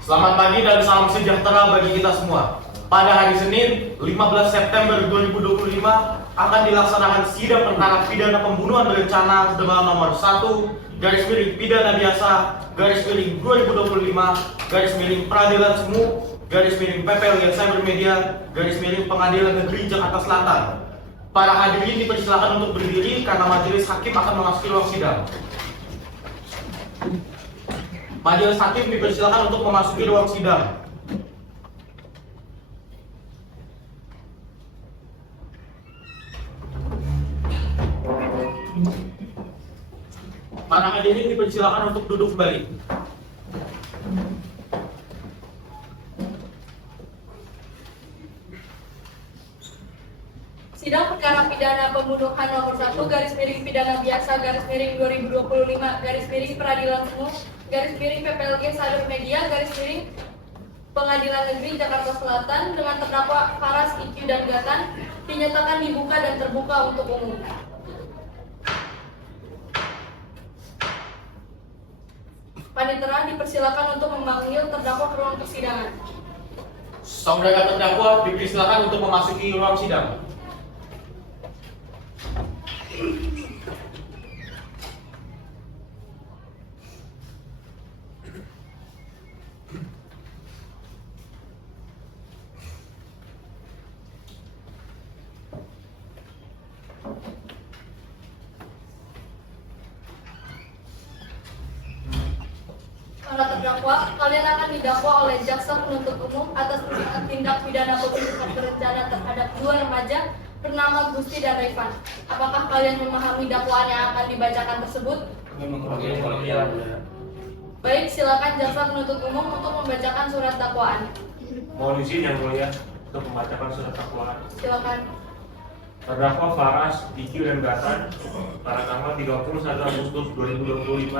Selamat pagi dan salam sejahtera bagi kita semua. Pada hari Senin, 15 September 2025 akan dilaksanakan sidang perkara pidana pembunuhan berencana dengan nomor 1 garis miring pidana biasa garis miring 2025 garis miring peradilan semu garis miring PPLG Cybermedia garis miring Pengadilan Negeri Jakarta Selatan. Para hadirin dipersilakan untuk berdiri karena majelis hakim akan memasuki ruang sidang. Majelis hakim dipersilakan untuk memasuki ruang sidang. Para hadirin dipersilakan untuk duduk kembali. Sidang perkara pidana pembunuhan nomor 1 garis miring pidana biasa garis miring 2025 garis miring peradilan semu garis miring PPLG Cybermedia garis miring Pengadilan Negeri Jakarta Selatan dengan terdakwa Faras, IQ, dan Gatan dinyatakan dibuka dan terbuka untuk umum. Panitera dipersilakan untuk memanggil terdakwa ke ruang persidangan. Saudara terdakwa dipersilakan untuk memasuki ruang sidang. Para terdakwa, kalian akan didakwa oleh jaksa penuntut umum atas tindak pidana pembunuhan berencana terhadap dua remaja bernama Gusti dan Revan. Apakah kalian memahami dakwaan yang akan dibacakan tersebut? Baik, silakan jaksa penuntut umum untuk membacakan surat dakwaan. Mohon izin yang mulia untuk membacakan surat dakwaan. Silakan. Terdakwa Faras, IQ, dan Gatan pada tanggal 31 Agustus 2025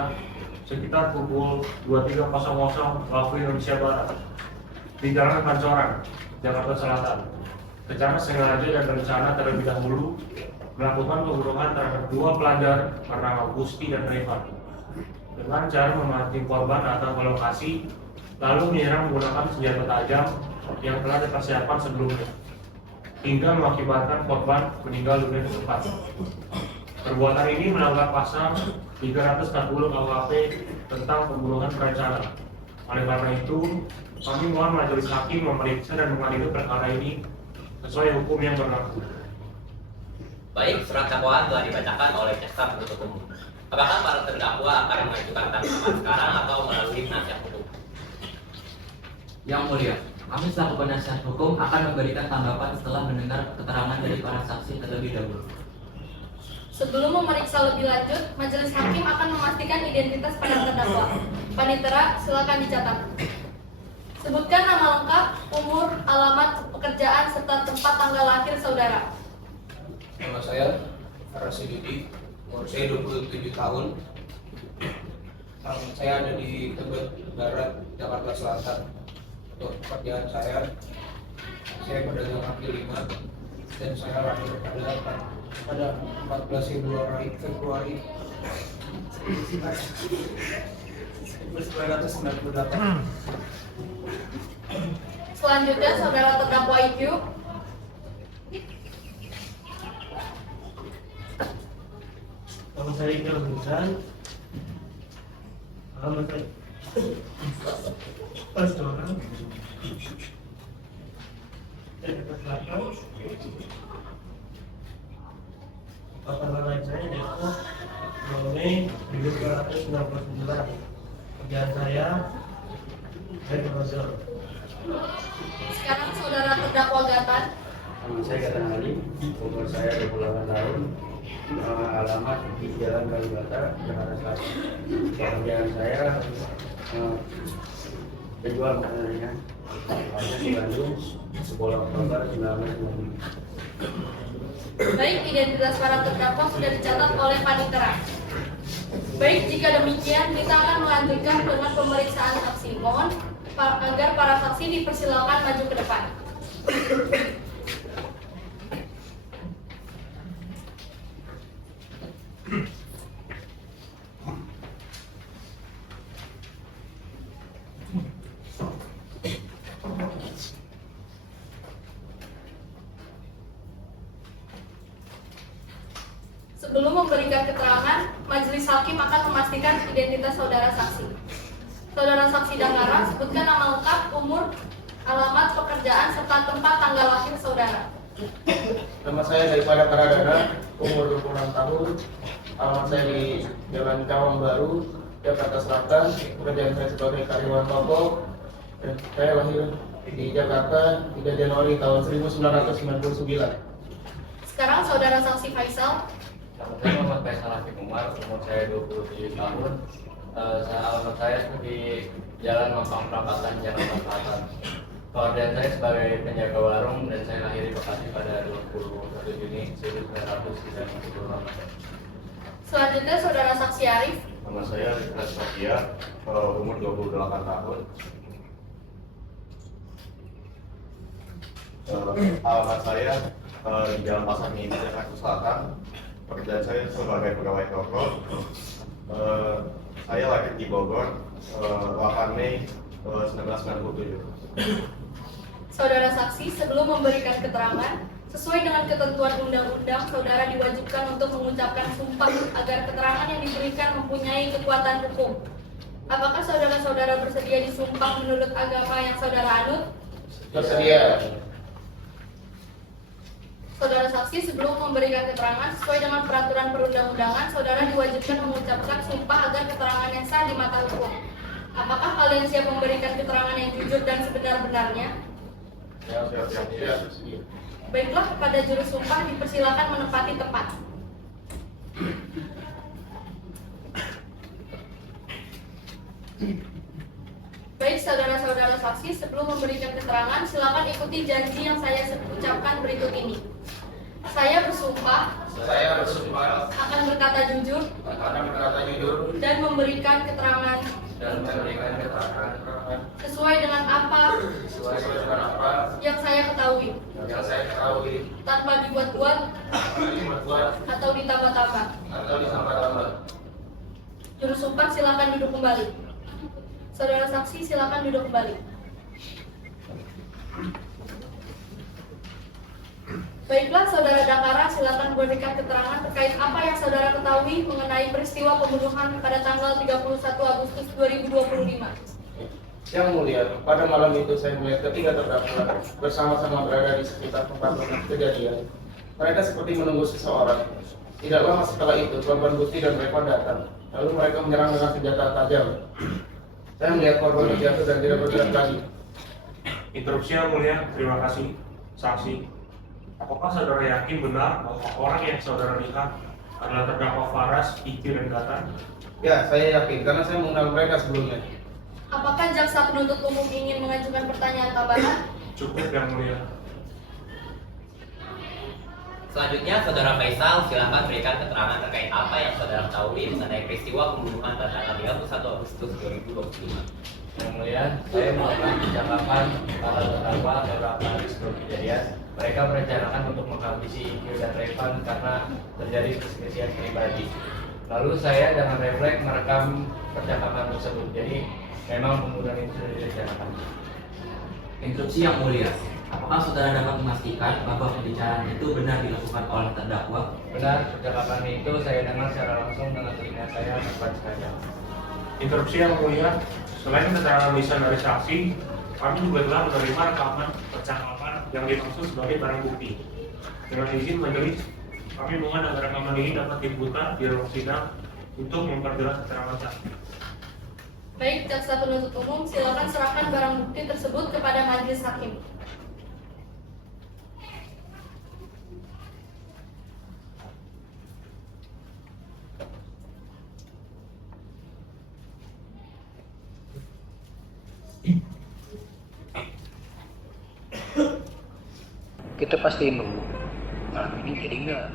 sekitar pukul 23.00 waktu Indonesia Barat di Jalan Pancoran, Jakarta Selatan secara sengaja dan berencana terlebih dahulu melakukan pembunuhan terhadap dua pelajar bernama Gusti dan Revan dengan cara memancing korban atau ke lokasi lalu menyerang menggunakan senjata tajam yang telah dipersiapkan sebelumnya hingga mengakibatkan korban meninggal dunia di tempat. Perbuatan ini melanggar pasal 340 KUHP tentang pembunuhan berencana. Oleh karena itu, kami mohon majelis hakim memeriksa dan mengadili perkara ini sesuai hukum yang berlaku. Baik, surat dakwaan telah dibacakan oleh jaksa penuntut umum. Apakah para terdakwa akan mengajukan tanggapan sekarang atau melalui penasihat hukum? Yang mulia, kami selaku penasihat hukum akan memberikan tanggapan setelah mendengar keterangan dari para saksi terlebih dahulu. Sebelum memeriksa lebih lanjut, majelis hakim akan memastikan identitas para terdakwa. Panitera, silakan dicatat. Sebutkan nama lengkap, umur, alamat, pekerjaan, serta tempat tanggal lahir saudara. Nama saya Faras Yudi, umur saya 27 tahun. Saya ada di Tebet Barat, Jakarta Selatan. Untuk pekerjaan saya pedagang kaki lima dan saya lahir pada 14 Februari 1998. Selanjutnya, saudara terdakwa IQ. Nama saya Iqbal Hujan. Alamat saya Pastoran. Jakarta Selatan. Tanggal lahir saya Depok 2 Mei 1999. Pekerjaan saya profesor. Sekarang saudara terdakwa Gatan. Nama saya Gatan Ali, umur saya 28 tahun, alamat di Jalan Kalibata, Jakarta Selatan. Pekerjaan saya penjual makanan ringan, di Bandung, 10 Oktober 1990. Baik, identitas para terdakwa sudah dicatat oleh Panitera. Baik, jika demikian, kita akan melanjutkan dengan pemeriksaan saksi. Mohon agar para saksi dipersilakan maju ke depan. Sebelum memberikan keterangan, majelis hakim akan memastikan identitas saudara saksi. Saudara saksi Dangara, sebutkan nama lengkap, umur, alamat, pekerjaan, serta tempat tanggal lahir saudara. Nama saya daripada Karadana, umur 26 tahun. Alamat saya di Jalan Cawang Baru, Jakarta Selatan. Pekerjaan saya sebagai karyawan toko. Dan saya lahir di Jakarta 3 Januari tahun 1999. Sekarang saudara saksi Faisal. Nama saya Muhammad Faisal Hafiq Umar, umur saya 27 tahun. Alamat saya di Jalan Mampang Perapatan, Jakarta Selatan. Pekerjaan saya sebagai penjaga warung dan saya lahir di Bekasi pada 21 Juni 1998. Selanjutnya saudara saksi Arif. Nama saya Rizka Sofia, umur 28 tahun. Alamat saya di Jalan Pasar Minggu, Jakarta Selatan. Pekerjaan saya sebagai pegawai toko. Saya lahir di Bogor, 8 Mei 1997. Saudara saksi, sebelum memberikan keterangan, sesuai dengan ketentuan undang-undang, saudara diwajibkan untuk mengucapkan sumpah agar keterangan yang diberikan mempunyai kekuatan hukum. Apakah saudara-saudara bersedia disumpah menurut agama yang saudara anut? Bersedia. Saudara saksi, sebelum memberikan keterangan, sesuai dengan peraturan perundang-undangan, saudara diwajibkan mengucapkan sumpah agar keterangan yang sah di mata hukum. Apakah kalian siap memberikan keterangan yang jujur dan sebenar-benarnya? Siap. Baiklah, kepada juru sumpah dipersilakan menempati tempat. Baik saudara-saudara saksi, sebelum memberikan keterangan, silakan ikuti janji yang saya ucapkan berikut ini. Saya bersumpah akan berkata jujur dan memberikan keterangan sesuai dengan apa yang saya ketahui, tanpa dibuat-buat atau ditambah-tambah. Juru sumpah silakan duduk kembali. Saudara saksi silakan duduk kembali. Baiklah, saudara Dangara, silakan berikan keterangan terkait apa yang saudara ketahui mengenai peristiwa pembunuhan pada tanggal 31 Agustus 2025. Yang mulia, pada malam itu saya melihat ketiga terdakwa bersama-sama berada di sekitar tempat kejadian. Mereka seperti menunggu seseorang. Tidak lama setelah itu, korban Gusti dan Revan datang. Lalu mereka menyerang dengan senjata tajam. Saya melihat korban jatuh dan tidak bergerak lagi. Interupsi yang mulia, terima kasih. Saksi, apakah saudara yakin benar bahwa orang yang saudara lihat adalah terdakwa Faras, Iki, dan Gatan? Ya, saya yakin karena saya mengenal mereka sebelumnya. Apakah jaksa penuntut umum ingin mengajukan pertanyaan tambahan? Cukup yang mulia. Selanjutnya, saudara Faisal, silakan berikan keterangan terkait apa yang saudara ketahui mengenai peristiwa pembunuhan pada tanggal 31 Agustus 2025. Yang mulia, saya melakukan percakapan para terdakwa beberapa hari sebelum kejadian. Mereka merencanakan untuk menghabisi Iki dan Revan karena terjadi perselisihan pribadi. Lalu saya dengan refleks merekam percakapan tersebut. Jadi memang pembunuhan itu sudah direncanakan. Instruksi yang mulia, apakah saudara dapat memastikan bahwa pembicaraan itu benar dilakukan oleh terdakwa? Benar, percakapan itu saya dengar secara langsung dengan telinga saya bukan sengaja. Interupsi yang mulia, selain keterangan lisan dari saksi, kami juga telah menerima rekaman percakapan yang dimaksud sebagai barang bukti. Dengan izin majelis, kami mohon agar rekaman ini dapat diputar di ruang sidang untuk memperjelas keterangan saksi. Baik, jaksa penuntut umum, silakan serahkan barang bukti tersebut kepada majelis hakim. Kita pastiin dulu malam ini jadi enggak.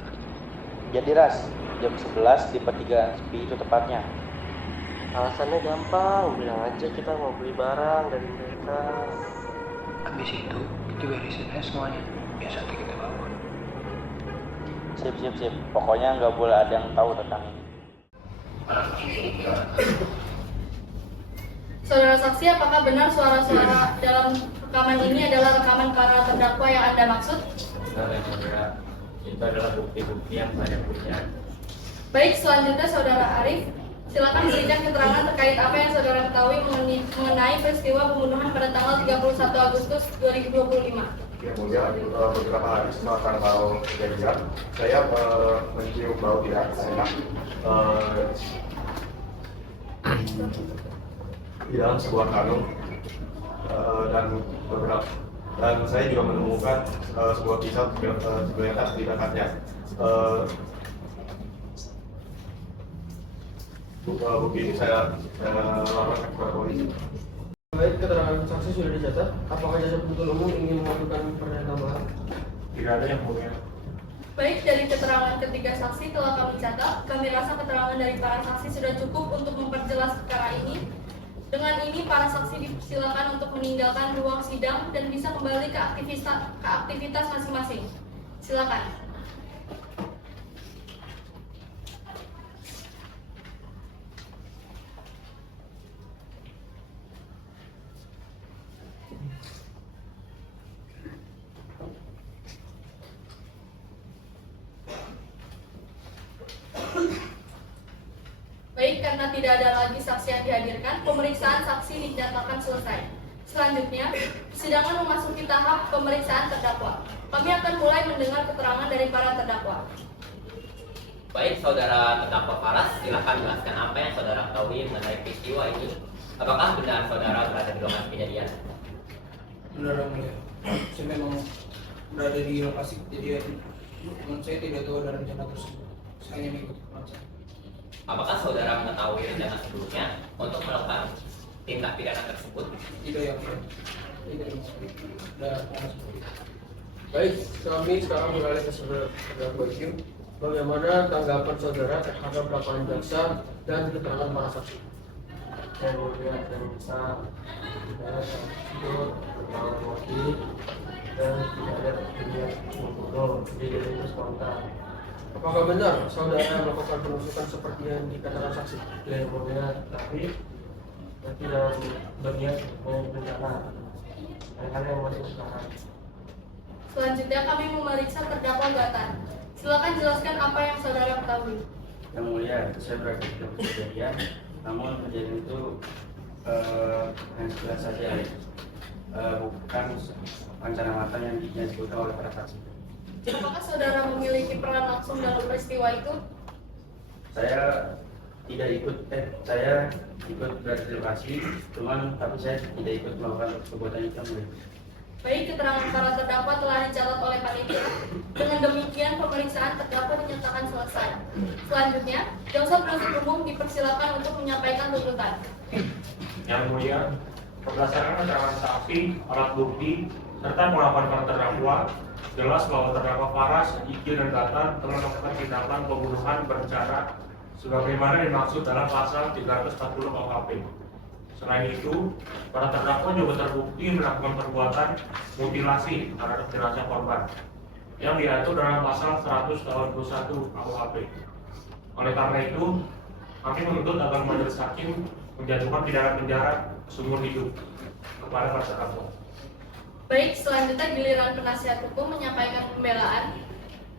Jadi Ras, jam 11 di pertigaan sepi itu tepatnya. Alasannya gampang, bilang aja kita mau beli barang dari mereka. Habis itu kita beresin aja semuanya, biar satu kita bawa. Sip. Pokoknya nggak boleh ada yang tahu tentang ini. Saudara saksi, apakah benar suara-suara dalam rekaman ini adalah rekaman para terdakwa yang Anda maksud? Benar yang mulia, itu adalah bukti-bukti yang saya punya. Baik, selanjutnya Saudara Arif, silakan berikan keterangan terkait apa yang Saudara ketahui mengenai peristiwa pembunuhan pada tanggal 31 Agustus 2025. Yang mulia, beberapa hari setelah tanggal kejadian, saya mencium bau tidak enak di dalam sebuah karung dan saya juga menemukan sebuah pisau tergeletak di dekatnya. Bukti ini saya laporkan kepada polisi. Baik, keterangan saksi sudah dicatat. Apakah jasa penuntut umum ingin mengajukan pernyataan tambahan? Tidak ada yang mulia. Baik, dari keterangan ketiga saksi telah kami catat. Kami rasa keterangan dari para saksi sudah cukup untuk memperjelas perkara ini. Dengan ini, para saksi dipersilakan untuk meninggalkan ruang sidang dan bisa kembali ke aktivitas masing-masing. Silakan. Baik, karena tidak ada lagi saksi yang dihadirkan, pemeriksaan saksi dinyatakan selesai. Selanjutnya, persidangan memasuki tahap pemeriksaan terdakwa. Kami akan mulai mendengar keterangan dari para terdakwa. Baik, Saudara terdakwa Faras, silakan jelaskan apa yang Saudara ketahui mengenai peristiwa ini. Apakah benar Saudara berada di lokasi kejadian? Benar, Yang Mulia. Saya memang berada di lokasi kejadian. Namun saya tidak tahu ada rencana tersebut. Saya hanya mengikuti teman saya. Apakah Saudara mengetahui rencana sebelumnya untuk melakukan tindak pidana tersebut? Tidak, Yang Mulia. Tidak, Yang Mulia. Ada rencana seperti itu. Baik, kami sekarang beralih ke Saudara terdakwa Q. Bagaimana tanggapan saudara terhadap dakwaan jaksa dan keterangan para saksi? Saya mulia dan bisa saudara tersebut bertanggung wakil dan tidak ada niat membunuh, jadi itu spontan. Apakah benar saudara melakukan penusukan seperti yang dikatakan saksi? Yang mulia, tapi tidak berniat berencana. Hal yang masih sekarang. Selanjutnya kami memeriksa terdakwa Gatan. Silakan jelaskan apa yang saudara ketahui. Yang mulia, saya berada di lokasi kejadian, namun kejadian itu yang jelas saja bukan rencana matang yang disebutkan oleh para saksi. Apakah saudara memiliki peran langsung dalam peristiwa itu? Saya tidak ikut, saya ikut berada di lokasi, tapi saya tidak ikut melakukan perbuatan itu. Baik, keterangan para terdakwa telah dicatat oleh panitia. Dengan demikian, pemeriksaan terdakwa dinyatakan selesai. Selanjutnya, jaksa penuntut umum dipersilakan untuk menyampaikan tuntutan. Yang mulia, berdasarkan keterangan saksi, alat bukti, serta pengakuan para terdakwa, jelas bahwa terdakwa Faras, Iki, dan Gatan telah melakukan tindakan pembunuhan berencana sebagaimana dimaksud dalam pasal 340 KUHP. Selain itu, para terdakwa juga terbukti melakukan perbuatan mutilasi terhadap jenazah korban yang diatur dalam pasal 121 KUHP. Oleh karena itu, kami menuntut agar majelis hakim menjatuhkan pidana penjara seumur hidup kepada para terdakwa. Baik, selanjutnya giliran penasihat hukum menyampaikan pembelaan.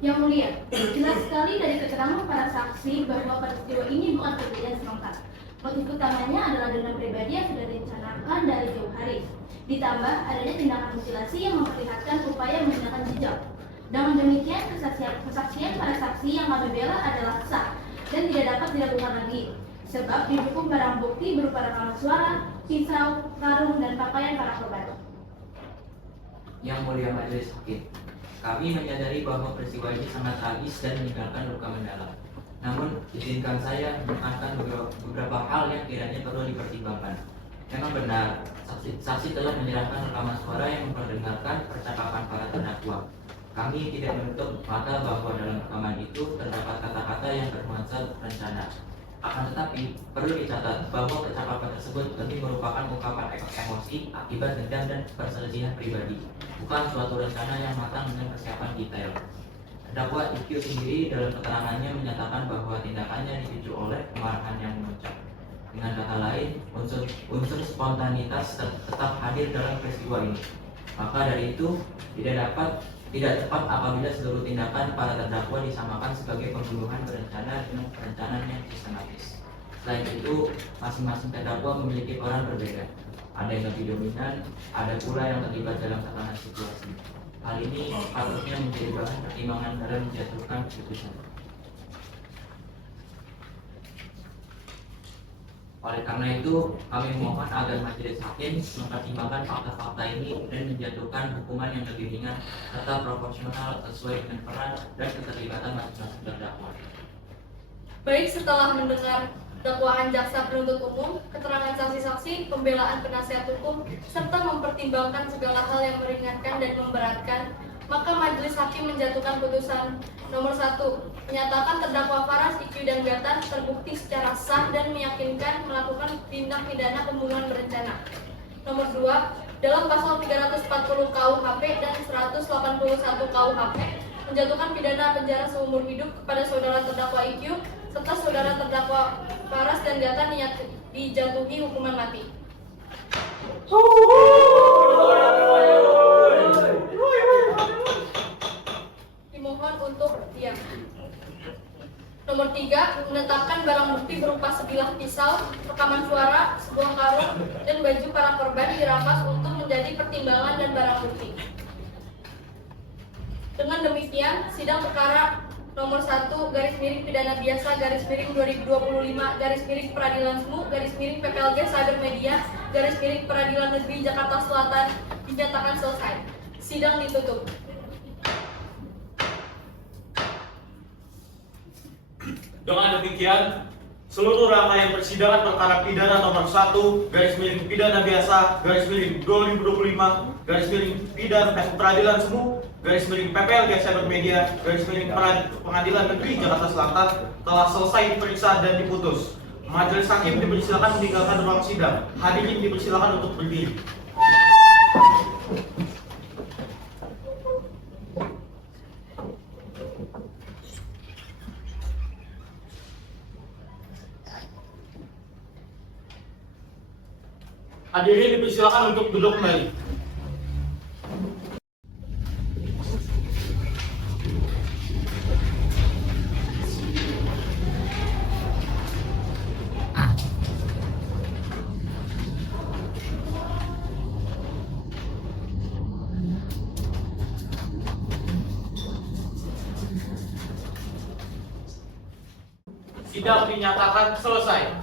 Yang mulia, jelas sekali dari keterangan para saksi bahwa peristiwa ini bukan kejadian serentak. Motif utamanya adalah dendam pribadi yang sudah direncanakan dari jauh hari. Ditambah adanya tindakan mutilasi yang memperlihatkan upaya menghilangkan jejak. Dengan demikian, kesaksian para saksi yang kami bela adalah sah dan tidak dapat diragukan lagi. Sebab didukung barang bukti berupa rekaman suara, pisau, karung, dan pakaian para korban. Yang mulia majelis hakim, kami menyadari bahwa peristiwa ini sangat tragis dan meninggalkan luka mendalam. Namun, izinkan saya menekankan beberapa hal yang kiranya perlu dipertimbangkan. Memang benar, saksi telah menyerahkan rekaman suara yang memperdengarkan percakapan para terdakwa. Kami tidak menutup mata bahwa dalam rekaman itu terdapat kata-kata yang bernuansa rencana. Akan tetapi, perlu dicatat bahwa percakapan tersebut tentu merupakan ungkapan emosi akibat dendam dan perselisihan pribadi, bukan suatu rencana yang matang dengan persiapan detail. Terdakwa IQ sendiri dalam keterangannya menyatakan bahwa tindakannya dipicu oleh kemarahan yang memuncak. Dengan kata lain, unsur spontanitas tetap hadir dalam peristiwa ini. Maka dari itu tidak tepat apabila seluruh tindakan para terdakwa disamakan sebagai pembunuhan berencana dengan perencanaan yang sistematis. Selain itu, masing-masing terdakwa memiliki peran berbeda. Ada yang lebih dominan, ada pula yang terlibat dalam tekanan situasi. Hal ini patutnya menjadi bahan pertimbangan dalam menjatuhkan keputusan. Oleh karena itu, kami memohon agar majelis hakim mempertimbangkan fakta-fakta ini dan menjatuhkan hukuman yang lebih ringan serta proporsional sesuai dengan peran dan keterlibatan masing-masing terdakwa. Baik, setelah mendengar dakwaan jaksa penuntut umum, keterangan saksi-saksi, pembelaan penasihat hukum, serta mempertimbangkan segala hal yang meringankan dan memberatkan, maka majelis hakim menjatuhkan putusan nomor 1, menyatakan terdakwa Faras, IQ dan Gatan terbukti secara sah dan meyakinkan melakukan tindak pidana pembunuhan berencana. Nomor 2, dalam pasal 340 KUHP dan 181 KUHP menjatuhkan pidana penjara seumur hidup kepada saudara terdakwa IQ serta saudara terdakwa Faras dan Gatan dijatuhi hukuman mati. Dimohon untuk diam. Nomor 3, menetapkan barang bukti berupa sebilah pisau, rekaman suara, sebuah karung, dan baju para korban dirampas untuk menjadi pertimbangan dan barang bukti. Dengan demikian, sidang perkara nomor 1 garis miring pidana biasa garis miring 2025 garis miring peradilan semu garis miring PPLG Cyber Media garis miring Peradilan Negeri Jakarta Selatan dinyatakan selesai. Sidang ditutup. Dengan demikian, seluruh rangkaian persidangan perkara pidana nomor 1 garis miring pidana biasa garis miring 2025 garis miring peradilan semu garis miring PPLG Cyber Media garis miring Pengadilan Negeri Jakarta Selatan telah selesai diperiksa dan diputus. Majelis hakim dipersilakan meninggalkan ruang sidang. Hadirin dipersilakan untuk berdiri. Hadirin dipersilakan untuk duduk kembali. Sidang dinyatakan selesai.